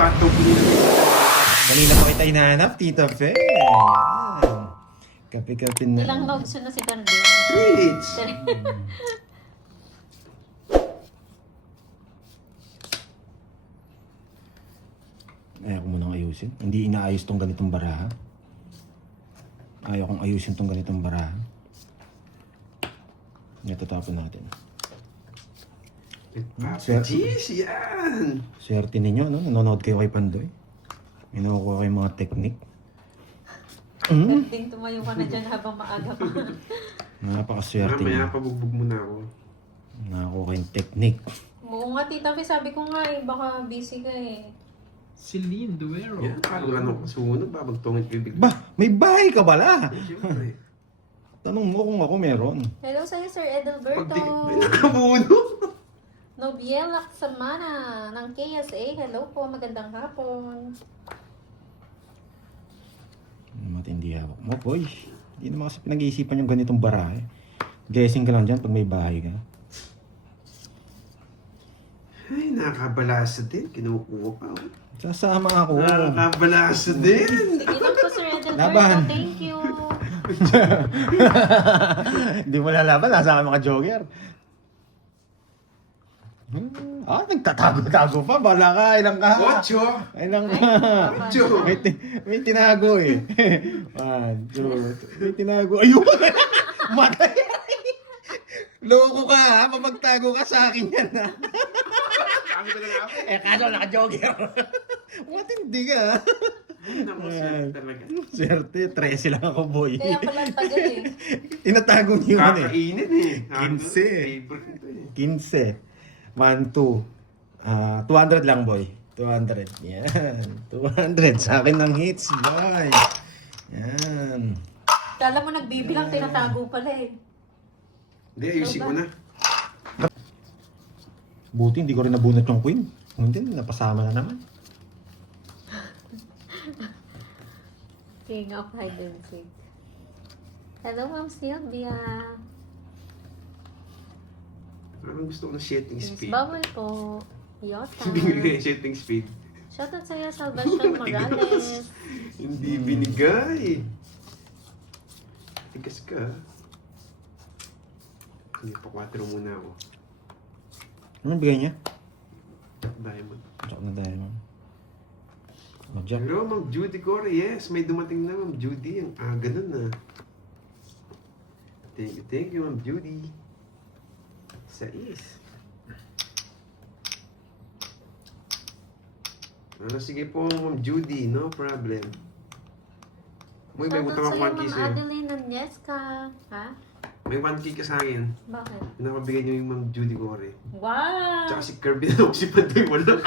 tatugin na rin. Kanina pa kita hinahanap, Tita Fe. Ayan. Kape-kape na. Ilang notes na si Bernadine? Treats! Ayaw ko munang ayusin. Hindi inaayos tong ganitong baraha. Ayaw kong ayusin tong ganitong baraha. Natatapon natin. Papa Cheese, yan! Swerte ninyo, no? Nanonood kayo kay Pandoy. May nakukuha kayong mga technique. Bernadine, tumayo ka na dyan habang maaga pa. Napakaswerte nyo. Mamaya pabugbog muna ako. Nakakuha kayong technique. Oo nga, Tita Fe, sabi ko nga eh, baka busy ka eh. Celine Duero. Yan, kalo lang ako kasunod, babagtongin ko yung bigla. Ba, may bahay ka bala? Siyempre. Tanong mo kung ako meron. Hello sa'yo, Sir Pag Edelberto. di, may nakabuno. Nobiela Samana ng KSA. Hello po, magandang hapon. Matindi ako. Mo, boy. Hindi naman kasi pinag-iisipan yung ganitong barahe. Guessing ka lang dyan pag may bahay ka. Ay, nakakabalasa din. Kinukuha pa ako. Sasama ako. Nakakabalasa din. Sige lang po, Sir Edelberto. Laban. Thank you. Hindi mo lalaban. Nasa mga jogger. Nagtatago-tago pa. Bala ka. Ilang ka. Ocho! Ilang ka. Ocho! May tinago eh. 1, 2, may tinago. Ayun! Matay! Loko ka ha. Papagtago ka sa akin yan ha. Kami ko na nga ako. Kaso naka-jogger. Matindi ka ha. Naku, sir, talaga. Swerte, 13 lang ako boy. Kaya pala ang tagal eh. Tinatago niyo yun eh. Kakainin eh. 15. Favorite ito eh. 15. 1, 2. 200 lang boy. 200. Yan. 200. Sa akin ng hits boy. Yan. Kala mo nagbibilang, tinatago pala eh. Hindi, ayusin ko na. Buti hindi ko rin nabunot yung queen. Kung hindi, napasama na naman. King of hide and seek. Hello, Ma'am Sylvia. Parang gusto ko ng setting Miss speed. Bawal po. Yota. Binigay ko yung setting speed. Shoutout sa'yo, Salvation Morales. Hindi binigay. Tigas ka. Hindi pa 4 muna ako. Ano bigay niya? Diamond. Tsaka na dahil mo. Mag-jack. Pero Ma'am Judy Corey, yes, may dumating na Ma'am Judy. Ang aga nun na. Thank you Ma'am Judy. Sais. Sige po Ma'am Judy, no problem. May Shoutout utang ako sa'yo, 1K Ma'am sa'yo. Adeline Agnieszka. Ha? May 1K ka sa akin. Bakit? Pinakabigay niyo yung Ma'am Judy Corey. Wow! Tsaka si Kirby na ako si Pantoy, wala.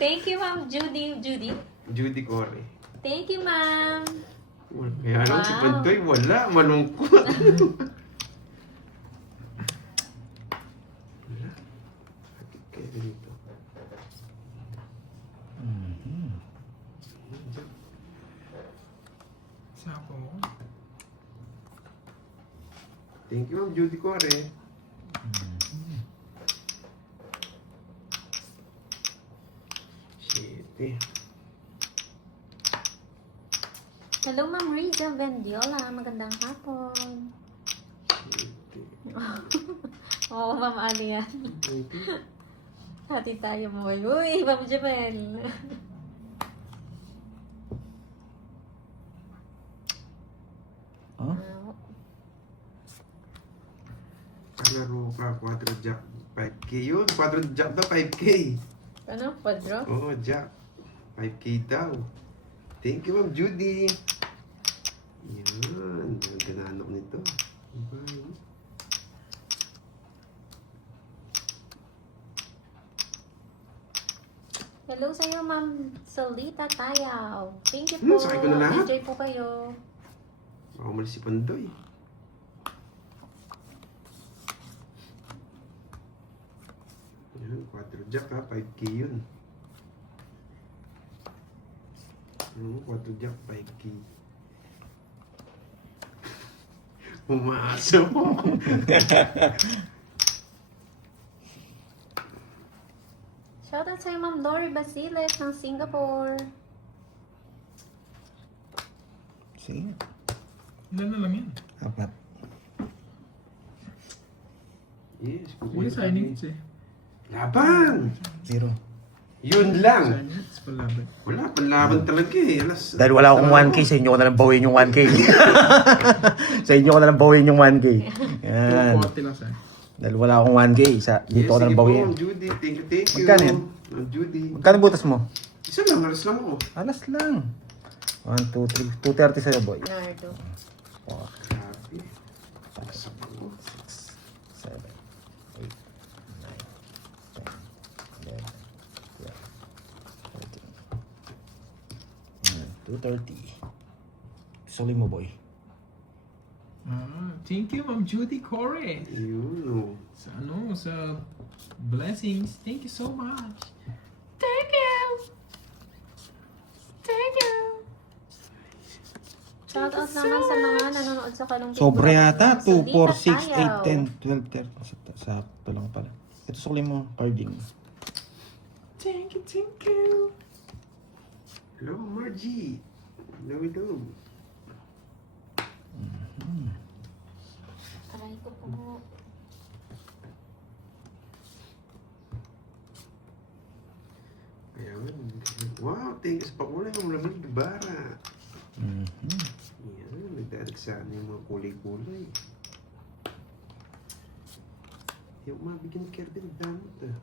Thank you, Ma'am Judy. Judy Corey. Thank you, Ma'am. Kaya lang si Wow. Pantoy, wala. Malungkot. Wala. Sakit kaya ganito. Sapo. Thank you, Ma'am Judy Corey. Shit eh. Hello, Ma'am Riza Vendiola. Magandang hapon. Shit eh. Oo, Ma'am Alian. Hati tayo mo. Uy, Ma'am Jamel. Huh? Kalaro ka, 4 jack, 5K yun. 4 jack daw, 5K. Ano? Padro? Oo, jack. 5K daw. Thank you, Ma'am Judy. Yan. Ang gananok nito. Bye. Hello sa'yo, Ma'am Salita Tayaw. Thank you po. Sakay ko na lahat. Enjoy po kayo. Baka umalis si Pandoy. Yan, 4 jack ha, 5K yun. 4 jack, 5K. Pumasok. Shoutout sa'yo, Ma'am Lori Basiles ng Singapore. Sige. Ilan na lang yan? 4. Yes, Sige, kukunin sa inits eh. Laban! 0. Yun lang. Sa inits, palaban. Wala, panlaban talaga eh. Alas, Dahil wala akong 1K, sa inyo ko na lang bawin yung 1K. Sa inyo ko na lang bawin yung 1K. Yan. 240 lang sa'yo. Dahil wala akong 1K, dito ko na lang bawin. Ma'am Judy. Thank you, thank you. Magkano yan? Ma'am Judy. Magkano butas mo? Isa lang, alas lang ako. Alas lang. 1, 2, 3. 230 sa'yo, boy. Nardo. 4, Grabe. Pasok ako. 6, 7, 8, 9, 10, 11, 12, 13. 230. Soli mo, boy. Thank you, Ma'am Judy Corre. Yun, oh. Sa blessings. Thank you so much. Thank you. Thank you. Shoutout naman sa mga nanonood sa Kalong Sobra yata. 2, 4, 6, 8, Salita 10, 12, 13. tayo. Sakto lang pala. Ito soli mo, carding. Thank you, thank you. Hello, Margie. Hello, hello. Aray ko po. Ayan. Wow, thank you sa pakulay. Ang lamig na bara. Mhm. Yan, nagdadagsaan yung mga kulay-kulay. Yung mabigyan ni Kirby, nagdamot ah.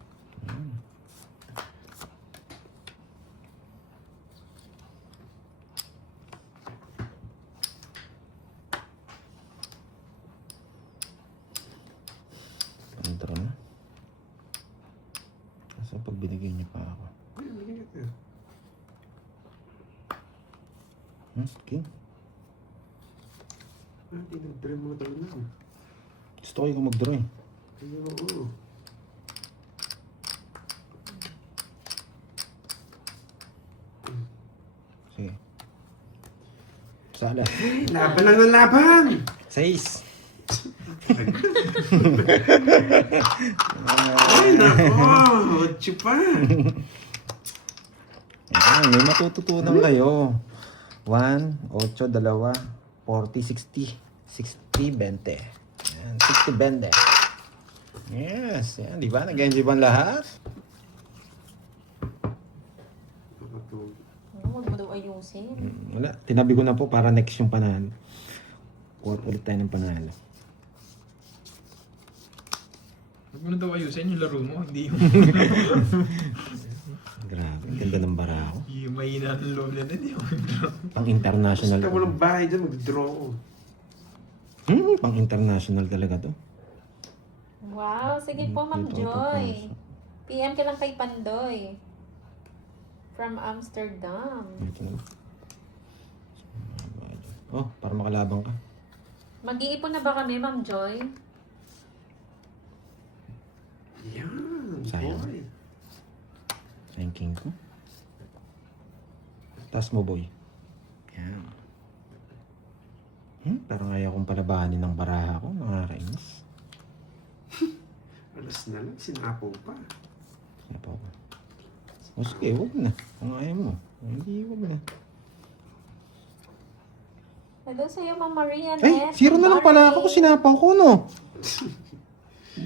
Pantro na. Kasi pag binigay niyo pa ako. Ay, bigyan kita. King. Ah, tinag-try mo na talaga lang. Gusto ko yung mag-draw eh. Ay, oo. Sige. Sala. Laban lang ng laban! 6. Ay, nako! Otso pa! May matututunan kayo. 1, 8, 2, 40, 60. 60, 20. Yan, 60, 20. Yes, yan. Di ba? Nag-enjoy ba ang lahat? Nakatulog. Huwag mo daw ayusin. Wala. Tinabi ko na po para next yung panalo. Ulit tayo ng panalo. Huwag mo na daw ayusin yung laro mo, hindi yung Grabe. Ang ganda ng bara ko. yung mahina ng loob na din. Pang international. Basta walang bahay dyan, mag-draw ko. Pang international talaga to. Wow, sige po, Ma'am Ito, Joy. ito, PM ka lang kay Pandoy. From Amsterdam. Ito na. Oh, para makalabang ka. Mag-iipon na ba kami, Ma'am Joy? Yan, Sayang. boy. Ranking ko. Taas mo, boy. Yan. Parang ayaw kong palabanin ng baraha ko. Nakakainis. Alas na lang, sinapo pa. Kaya pa ako. O sige, huwag na. Kung ayaw mo. Hindi, huwag na. Hello sa'yo, Ma'am Maria. Ay, 0 na lang pala ako kung sinapaw ko, no?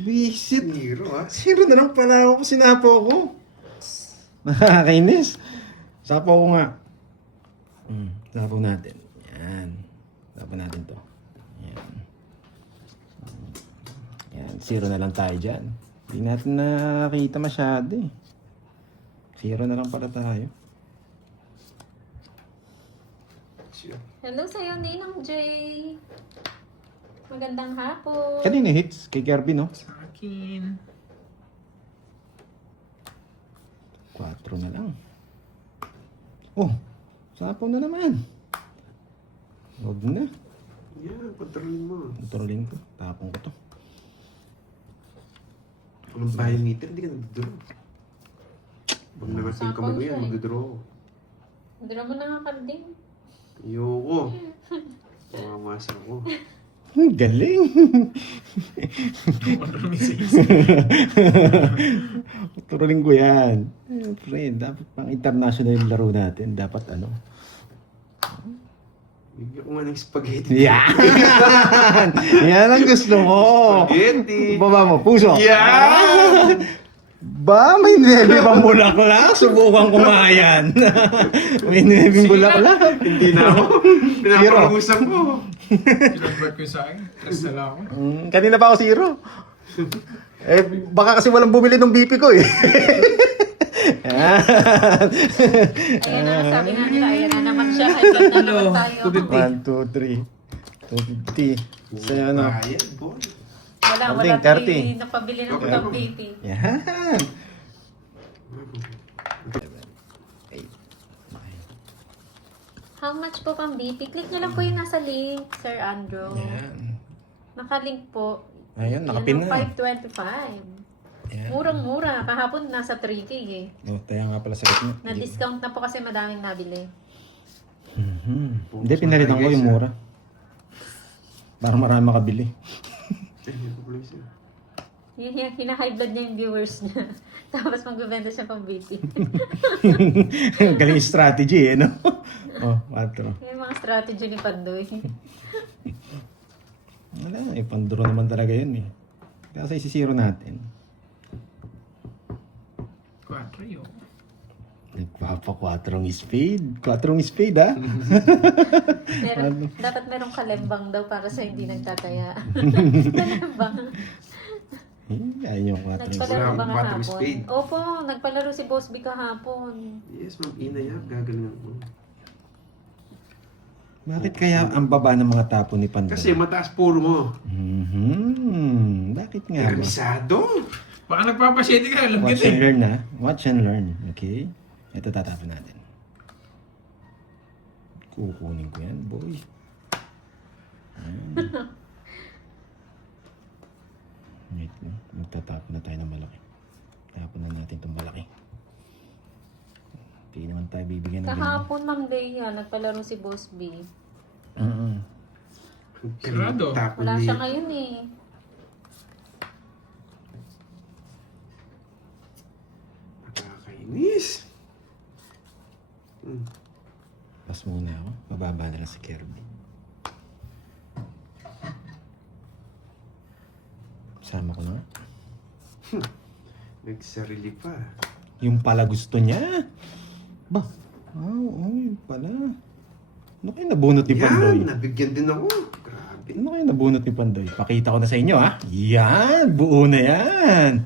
Visit. Zero, ah. 0 na lang pala ako kung sinapaw ko. Nakakainis. Sapaw ko nga. Sapaw natin. Yan. Sapaw natin to. Yan. Yan. 0 na lang tayo dyan. Hindi natin nakakita masyado eh. 0 na lang pala tayo. Sure. Hello sa'yo, Ninang Jay. Magandang hapon. Kanina hits kay Kirby, no? Sa akin. 4 na lang. Oh, sapaw na naman. Huwag na. Yan, kontrolin mo. Kontrolin ko. Tapong ko to. Kung bahay meter, hindi ka nag-draw. Pag nakating ka Sapaw mo siya yan, eh. mag-draw. Draw mo na nga karding. Ayoko. Mamamas ako. Galing. Turunin ko yan. Friend, dapat pang international yung laro natin. Dapat ano. Bigyan ko nga ng spaghetti. Yan! Yan ang gusto mo. Spaghetti. Baba mo, puso. Yan! Ba, may nebe pang bulaklak? Subukan ko nga yan. May nebeng bulaklak. Hindi na ako. Pinaparugusan ko. Pinag-work ko sa akin. Tres na lang ako. Kanina pa ako zero. Eh, baka kasi walang bumili ng BP ko eh. Yan. Ayan na, sabi nga nila, ayan na naman siya. Ay, na naman tayo. 1, 2, 3. 250. Sa'yo ano? Bayad, boy. Wala Karting. napabili ng Okay. pang BP. Yan. How much po pang BP? Click nyo lang po yung nasa link, Sir Andrew. Yan. Nakalink po. Ayun, Yan nakapin ang na. 525. Yan. Murang-mura. Kahapon nasa 3K eh. Oh, tayo nga pala sa gitna. Na-discount na po kasi madaming nabili. Hindi, pinalitan ko yung mura. Para marami makabili. Yun yung hina-high blood niya yung viewers niya. Tapos magbebenta siya pang BP. Galing strategy eh, no? Oh, 4. Yung mga strategy ni Pandoy. Wala, eh, panduro naman talaga yun eh. Kasi isisiro natin. 4 yun. Nagpapa-4 spade. 4 spade, ha? Dapat merong kalembang daw para sa hindi nagtataya. Kalembang. Ayaw yung 4 Nagpalaro spade. ba Wala akong kahapon? spade. Opo, nagpalaro si Boss B kahapon. Yes, ma'am. Ina yan. Gagalingan ko. Bakit kaya ang baba ng mga tapo ni Pandoy? Kasi mataas puro mo. Bakit nga ba? Organisado. Baka nagpapasyete ka, alam Watch kita and eh. learn na. Watch and learn. Okay? Ito tatapon natin. Kukunin ko yan, boy. Ayan. Wait lang. Magtatapon na tayo ng malaki. Tapon na natin itong malaki. Hindi naman tayo bibigyan ng ganyan. Kahapon, Ma'am Leia, nagpalaro si Boss B. Sigurado. Tapon Wala ni- siya ngayon eh. Nakakainis. Pas muna ako. Mababa na lang si Kirby. Sama ko na nga. Nagsarili pa. Yung pala gusto niya. Ba? Yun pala. Ano kayo nabunot ni Pandoy? Yan, nabigyan din ako. Grabe. Ano kayo nabunot ni Pandoy? Pakita ko na sa inyo, ha? Yan! Buo na yan!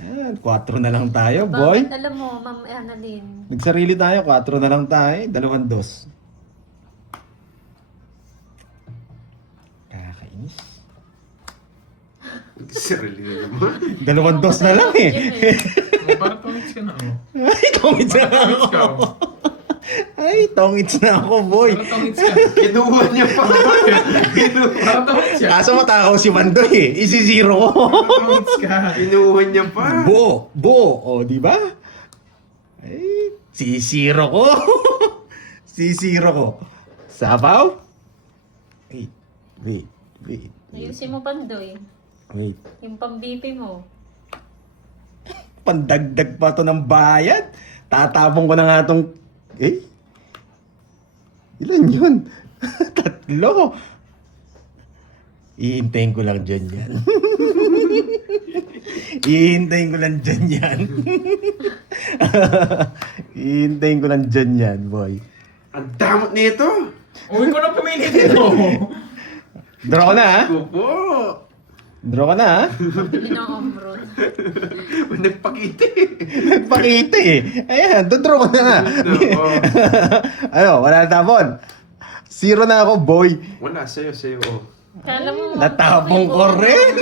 Yan, 4 na lang tayo, boy. Bakit alam mo, Ma'am Annalyn? Nagsarili tayo, 4 na lang tayo. 2-2. Kakainis. Nagsarili na naman. 2-2 na lang eh. Oh, para tongits ka na ako. Ay, tongits na Para tongits ka ako. ako. Ay, tongits na ako, boy. Para tongits ka. Kinuha niya pa. Para tongits ka. Kaso matakaw si Pandoy eh. Isi-zero ko. Para tongits ka. Kinuha niya pa. Buo. O, di ba? Ay, sisiro ko. Sisiro ko. Sabaw? Wait. Ayusin mo, Pandoy. Wait. Yung pang-BP mo. Pandagdag pa to ng bayad. Tatapong ko na nga tong... Ilan yun? 3. Iintayin ko lang dyan yan. Iintayin ko lang dyan yan. Iintayin ko lang dyan yan, boy. Ang damot nito. Uy, ko na pumili dito. Draw ko na, ha? Kupo. Draw ko na, ha? Pabili ng omron. Nagpakita Nagpakita eh. Ayan, dodraw ko na nga. Ano, wala na tapon. 0 na ako, boy. Wala, sa'yo. Oh. Kala mo, Natapong ko rin.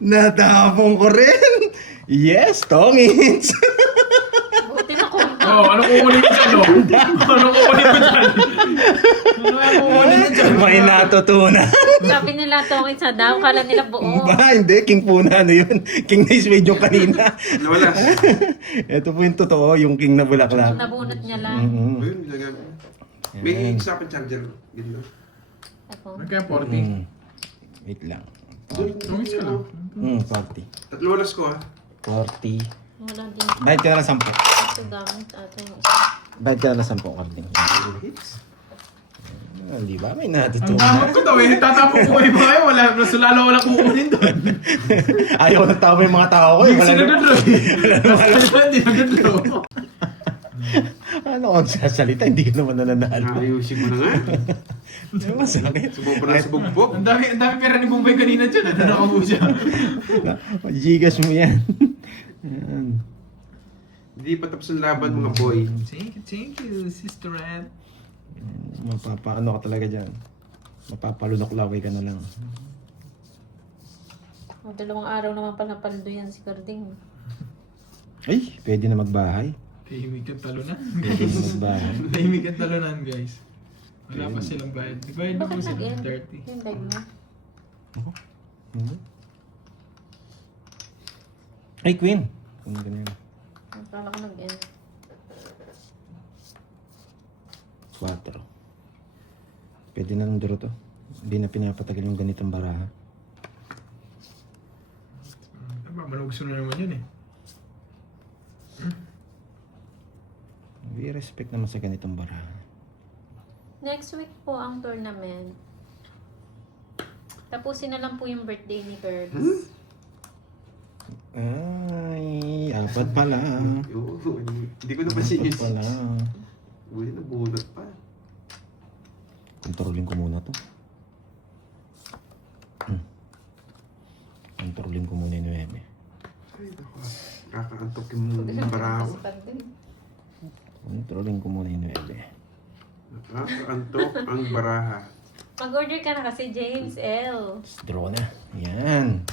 Natapong ko rin. Yes, tongits. Buti na kung Oh, ano kukunin ko dyan, oh? Ano kukunin ko dyan? Ano kukunin ko dyan? May natutunan. sabi nila tongit sa daw, kala nila buo. Ba, hindi. King po na ano yun. King na iswade yung kanina. Wala. Ito po yung totoo, yung king na bulaklak. Nabunot niya lang. Mm-hmm. Ayun, nilagay ko. May isa pa charger. Ganda. Ako. Magkaya 40. Wait lang. Promise ka lang. 40. Tatlo alas ko, ha? 40. Wala din. Bayad ka na ng 10. Ito gamit ata yung isa. Bayad ka na ng 10, Carding. Hits. Di ba? May Ang natutunan. damot ko daw eh. Tatapon ko kayo ba kayo? Wala. Mas lalo wala kukunin doon. Ayaw ng tao yung mga tao ko. Hindi Wala sinadraw eh. Hindi nagadraw. Ano kung sasalita? Hindi ka naman nananalo. Ayusin mo na nga. Masakit. Sumobra na sa bugbog. Ang dami pera ni Bombay kanina dyan. Ano nakaupo siya? Gigas mo yan. Yan. Hindi pa tapos ang laban, mga boy. Thank you, Sister Ed. Mapapaano ka talaga dyan. Mapapalunok-laway ka na lang. O, 2 araw naman pala paldo yan si Carding. Ay, pwede na magbahay. Tahimik ang talunan. Pwede na magbahay. Tahimik ang talunan, guys. Wala pa silang bayad. Di bayad na po Bakit sila? nag-end? 30. Yung live mo. Ay, Queen. Kunin ka na yun. Akala ko nag-end. 4. Pwede na ng duro to. Hindi na pinapatagal yung ganitong baraha. Malugso na naman yun eh. We respect naman sa ganitong baraha. Next week po ang tournament. Tapusin na lang po yung birthday ni Curbs. Ay, 4 pala. Hindi ko napansin 4 yun. pala. Uy, nabunot pa. Kontrolin ko muna to. Kontrolin ko muna yung 9. Ay, naku. Kakaantok yung baraho. Si Carding. Kontrolin ko muna yung 9. Kakaantok ang baraha. Mag-order ka na kasi, James L. Draw na. Yan.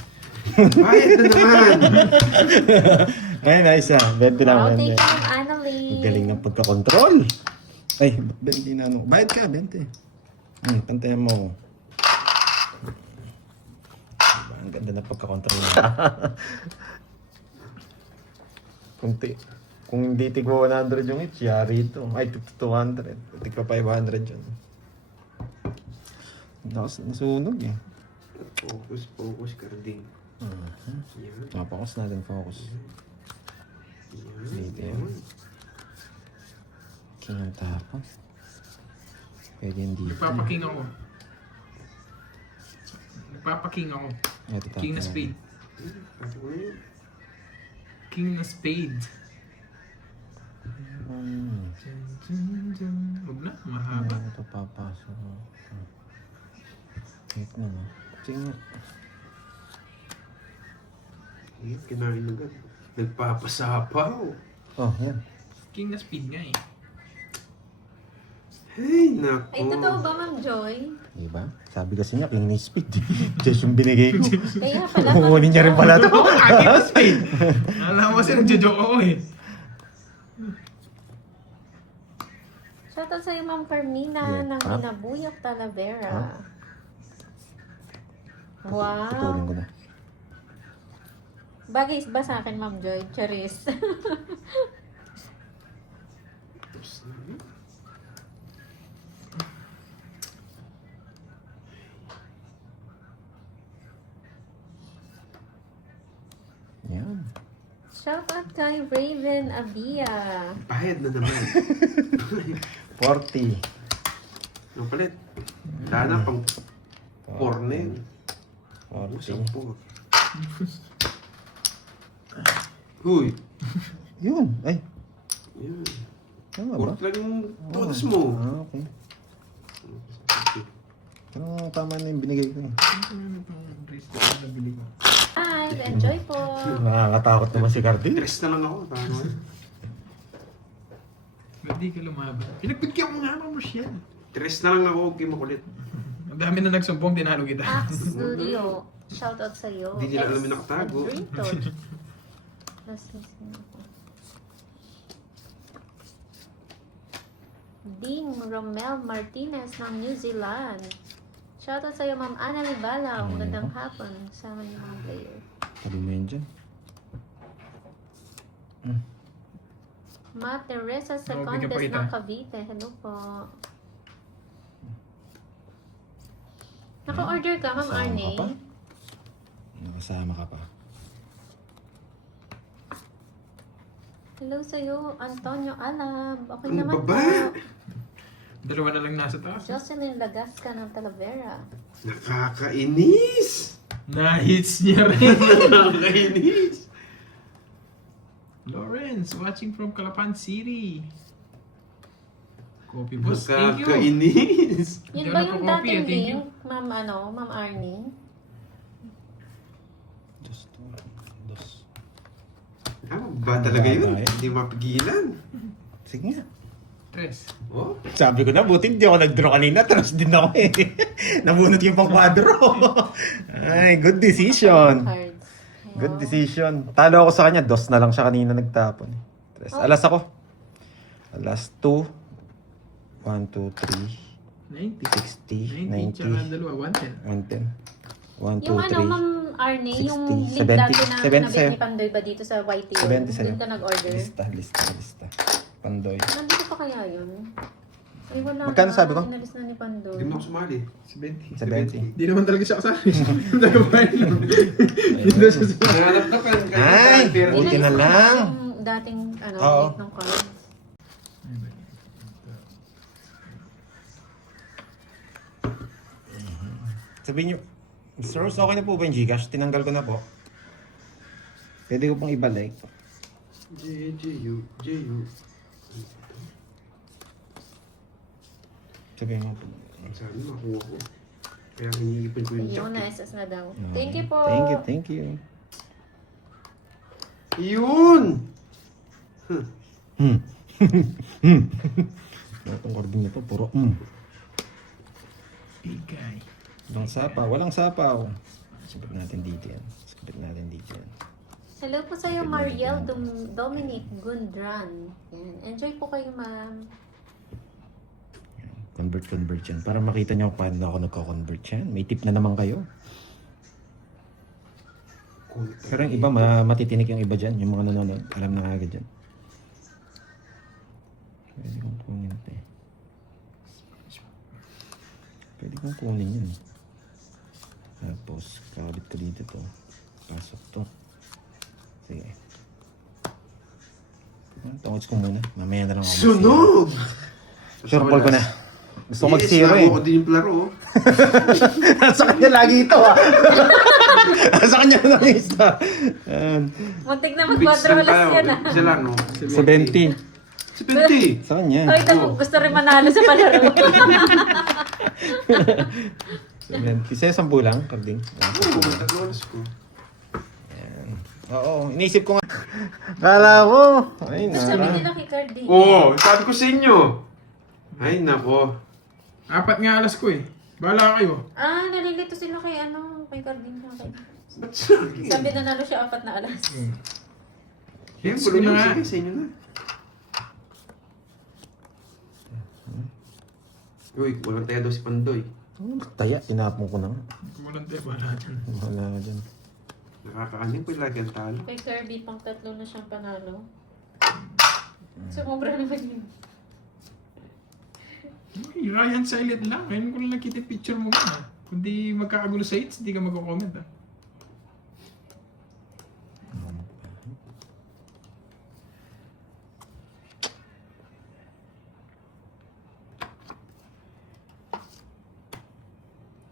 Bayad na naman! Ay, nice ah. 20 lang. Wow, 20. thank you, Annalyn. Galing ng pagkakontrol. Ay, 20 na ano. Bayad ka, 20. Pantayan mo. Diba, ang ganda ng pagkakontrol na. Kung hindi tigwa 100 yung itch, yari ito. Ay, 200. Tigwa 500 yun. Nasunog eh. Focus, Carding. Yan. Focus natin, focus. Yan. Dito yan. King ang tapos. Pwede yung dito. Nagpapaking ako. Nagpapaking ako. Ito, King na tapos. spade. Kasi ko na yun. King na spade. Huwag na, mahaba. Ito papasok. Wait na no. Tingnan. Yan, kinain agad. Nagpapasapaw. Oh, yan. King na spade nga eh. Hey, naku. Ay, totoo ba, Ma'am Joy? Diba? Sabi kasi niya, king na speed. Just yung binigay ko. Kaya pala, Ma'am Kukunin niya rin Joy. pala to. Oo nga, king na spade. Alam mo kasi nagja-joke ako eh. Shoutout sa'yo, Ma'am Carmina Yeah. ng Ha? Inabuyok Talavera. Ha? Tutulong Wow. ko na. Bagay ba sa akin, Ma'am Joy? Charis. Yan. Shoutout kay Raven Abia. Bayad na naman. 40. Ang palit. Dana pang corner. 40. Huy. Yun. Ay. Yan. Tama ba? Port lang yung totos mo. Ah, okay. Pero tama na yung binigay ko eh. Ano itong bracelet na nabili ko? Hi, enjoy po. Nakakatakot naman si Cardi. Tres na lang ako. Paano eh? Ba't di ka lumaban? Pinagbigyan mo nga mo siya. Tres na lang ako. Okay, makulit. Ang dami na nagsumbong, tinalo kita. Ax Leo. Shoutout sa'yo. Hindi nila alam yung nakatago. Ding Romel Martinez ng New Zealand. Shoutout sa'yo, Ma'am Ana Libalaw. Magandang hapon. Sama niyo mga player. Sabi mo yun dyan. Ma Teresa bigyan pa Secondes kita. ng Cavite. Hello po. Naka-order ka, Ma'am Kasama Arnie? ka pa? Nakasama ka pa. Hello sa'yo, Antonio Alab. Okay Ang naman baba! po. Dalawa na lang nasa taas. Jocelyn Lagasca ng Talavera. Nakakainis! Na-hits niya rin. Nakakainis! Lawrence, watching from Calapan City. Copy boss, thank you. Nakakainis! Yun Hindi ba ako yung nakaka-copy, dating thank you. link, Ma'am Arnie? Dos. Ano ba talaga yun? Bagay. Hindi mapigilan. Sige nga. Tres. Oh? Sabi ko na, buti hindi ako nag-draw kanina. Trust din ako eh. Nabunot yung pang-quadro. Ay, good decision. Cards. Good decision. Talo ako sa kanya. Dos na lang siya kanina nagtapon. Tres. Oh. Alas ako. Alas 2. 1, 2, 3. 60, 90. 90 tsaka 90, dalawa, 110. 110. 1, 2, Yung ano, 3. Ma'am Arnie, yung 60, link dati na 70 nabit ni Pandoy ba dito sa YT? 70 sa'yo. Doon ka nag-order? Lista. Pandoy. Nandito pa kaya yun? Ay, wala Magkano na. sabi ko? Inalis na ni Pandoy. Hindi mo ako sumali. 70. 70. Di naman talaga siya kasali. Nagabayan lang. Hindi na siya sumali. Nanganap na pa. Ay! Buti na lang. Yung dating, Oo. link ng cards. Sabihin nyo, Mr. Rose, okay na po ba yung Gcash? Tinanggal ko na po. Pwede ko pong ibalik. J-U. Sabihin mo po. Sabi makuha ko. Kaya hinihipan ko yung Yung check. na-SS na daw. Thank you po. Thank you. Yun! Itong carding nito, puro Big guy. Walang sapaw. Sabit natin dito yan. Hello po sa'yo, Mariel Dominic Gundran. Yan. Enjoy po kayo, ma'am. Convert yan. Para makita nyo kung paano ako nagko-convert yan. May tip na naman kayo. Pero yung iba, matitinig yung iba dyan. Yung mga nanonood, alam na agad dyan. Pwede kong kunin ito eh. Pwede kong kunin yun. Tapos, kabit ko dito to. Pasok to. Sige. Tungos ko muna. Mamaya na lang ako. Sunog! Sure ball ko na. Gusto ko mag-zero laro eh. ko din yung laro. Sa kanya lagi ito ah. Sa kanya lang isa. Muntik na Bits lang mag-quadrolas tayo. yan, ah. Isa lang, no? 70. 70! Sa kanya. Ay, gusto rin manalo sa palaro. 70. Isa 10 lang, karding. Oo, tatlo oras ko. Oo, iniisip ko nga. Kala ko. Ay, Sabi nara. nila kay Cardi. Oo, sabi ko sa inyo. Ay, nako. 4 nga alas ko eh. Bahala kayo. Nalilito sila kay kay Cardi. Ba't sa akin? Sabi nanalo siya 4 na alas. Yan, Yes, pulo ko na nyo. nga. Sige, sa inyo na. Uy, walang tayo daw si Pandoy. Taya, tinapon ko na nga. Walang tayo, bahala dyan. Wala ka dyan. Nakakaanin ko lagi ang talo. Kay Kirby, pang 3 na siyang panalo. Sumobra naman yun. Okay, Ryan silent lang. Ngayon ko lang nakita yung picture mo nga. Kung di magkakagulo sa hits, di ka magko-comment ah.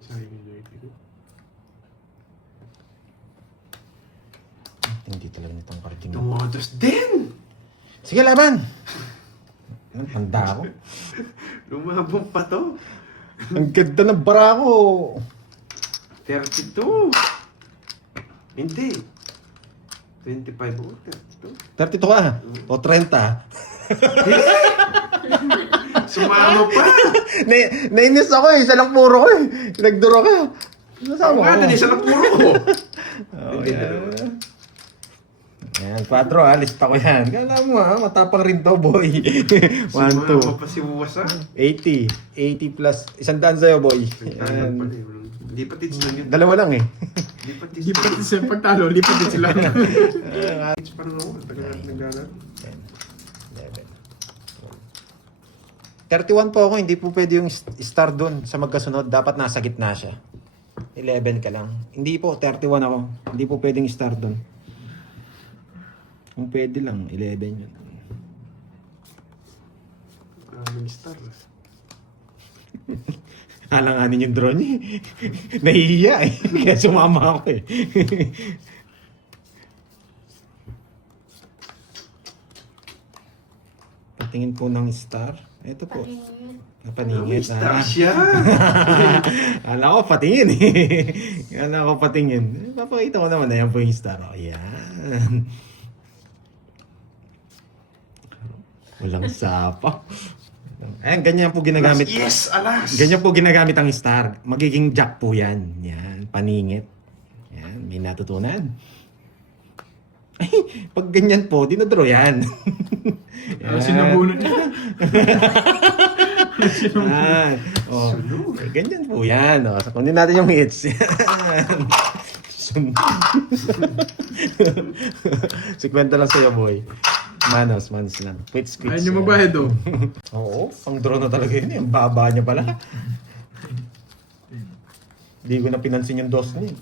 Sayang yung nerve ko. Hindi talaga nitong karding. Tumotos din! Sige, laban! Handa ako. Lumabong pa to. Ang ganda ng bara ko. 32. Hindi. 25 o 32. 32 ka. O 30. Sumama pa! Nainis ako eh. Isa lang puro ko eh. Nagduro ka. Ako nga, dali sa puro ko. Oh, yan. Yan, 4 ha. Lista ko yan. Kala mo ha. Matapang rin to, boy. 1, 2. Sumama pa si Wasa. 80. 80 plus. 100 sa'yo, boy. Tagal Yan. pala eh. Lipat din sila yun. Dalawa lang eh. Lipat din Lipat din sa pagtalo, lipat din sila. Parang ako, tagal natin naglalaro. 31 po ako, hindi po pwede yung star doon sa magkasunod. Dapat nasa gitna siya. 11 ka lang. Hindi po, 31 ako. Hindi po pwedeng start doon. Kung pwede lang, 11 yun. Maraming star. Alanganin yung drone niya. Nahihiya eh. Kaya sumama ako eh. Patingin po ng star. Ito po. Paningin. May Paningit. star siya. Kala ko patingin eh. Kala ko patingin. Papakita ko naman na yan po yung star. O, yan. Walang sapa. Ayan, ganyan po ginagamit. Yes, alas. Ganyan po ginagamit ang star. Magiging jack po yan. Yan, paningit. Yan, may natutunan. Ay, pag ganyan po, dinodraw yan. Sinabunod niya. Yan. Oh, eh, ganyan po yan. Oh. So, kunin natin yung hits. Yan. 50 lang sa'yo, boy. Manos lang. Quits. Ayaw niyo magbayad do. Oo, pang draw na talaga yun. Ang baba niya pala. Hindi ko na pinansin yung dos niya.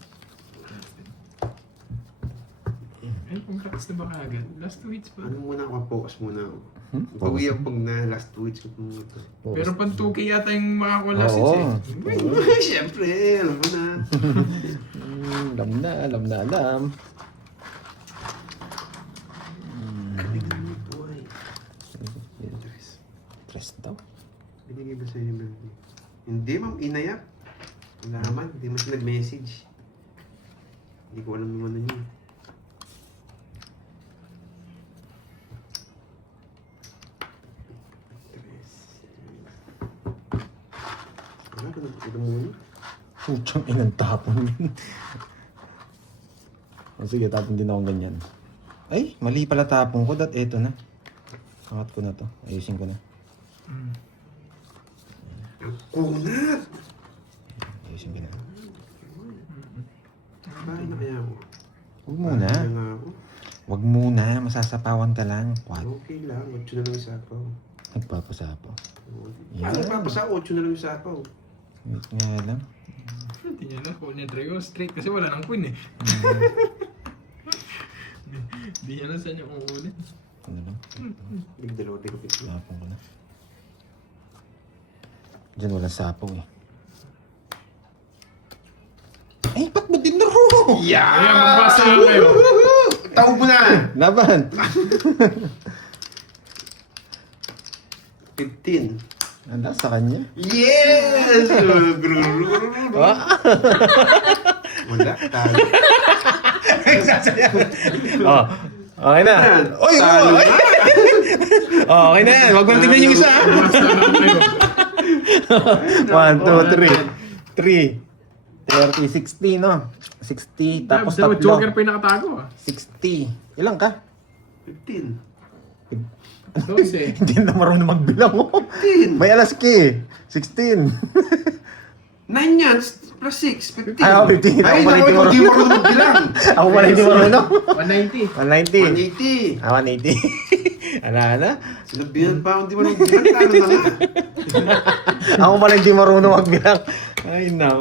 Ay, kung tapos na ba kagad? Last 2 weeks pa. Ano muna ako, focus muna ako. Focus. Bawi ako pag na last 2 weeks ko muna ito. Pero pang 2K yata yung makakuha last Oo. weeks eh. Siyempre, alam mo na. Alam. Binigay mo ay. Stress daw. Binigay ba sa'yo yung birthday? Hindi, ma'am. Inayak. Alaman, hindi mo siya nag-message. Hindi ko alam yung ano niya. Wala ka ito muna. Putsang inang tapon yun. O sige, tapon din ako ganyan. Ay, mali pala tapon ko. Eto na. Angat ko na to. Ayusin ko na. Ang kunat! Ayusin ko na. Bakit na kaya ako? Huwag muna. Bakit na nga ako? Huwag muna. Masasapawan ka lang. What? Okay lang, 8 na lang yung sapaw. Nagpapasapaw. Yan. Ano papasa? 8 na lang yung sapaw. Wait nga lang. Hindi niya na kung niya try straight kasi wala nang queen eh. Hindi niya na saan yung uulit. Ano lang? Dalawa ko pito. Tapon ko na. Diyan wala sapaw eh. Ay, ba't mo dinuro? Yeah! Ayan, magbasa na kayo. Tawag mo na! Laban! 15. Ano sa kanya? Yes! Wala, talo. Oh, okay na. Oy, Talo oy! na. Oh, okay na yan. Huwag mo na tingnan yung isa. ah. Basta na kayo. 1, 2, 3. 30, 60, no? 60, tapos Dapat Joker tatlo. pa yung nakatago ah. 60. Ilang ka? 15. 12. Hindi na marunong magbilang mo. 15. May alas ka eh. 16. 9 yan, plus 6, 15. Ay, 15. Ay, Ako pala naku, hindi hindi marunong magbilang. Ako pala hindi marunong. 190. 190. 180. 180. Ala na. Sinabihan pa ako, hindi marunong magbilang. Talo na nga. Ako pala hindi marunong magbilang. Ay, na.